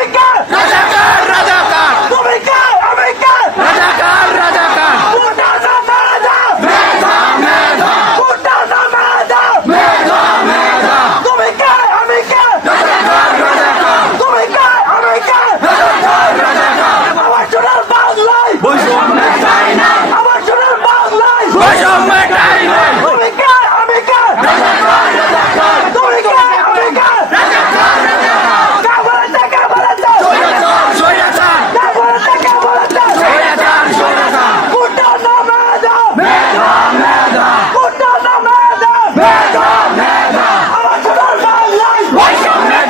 Oh my god! never, never. I want to burn my life.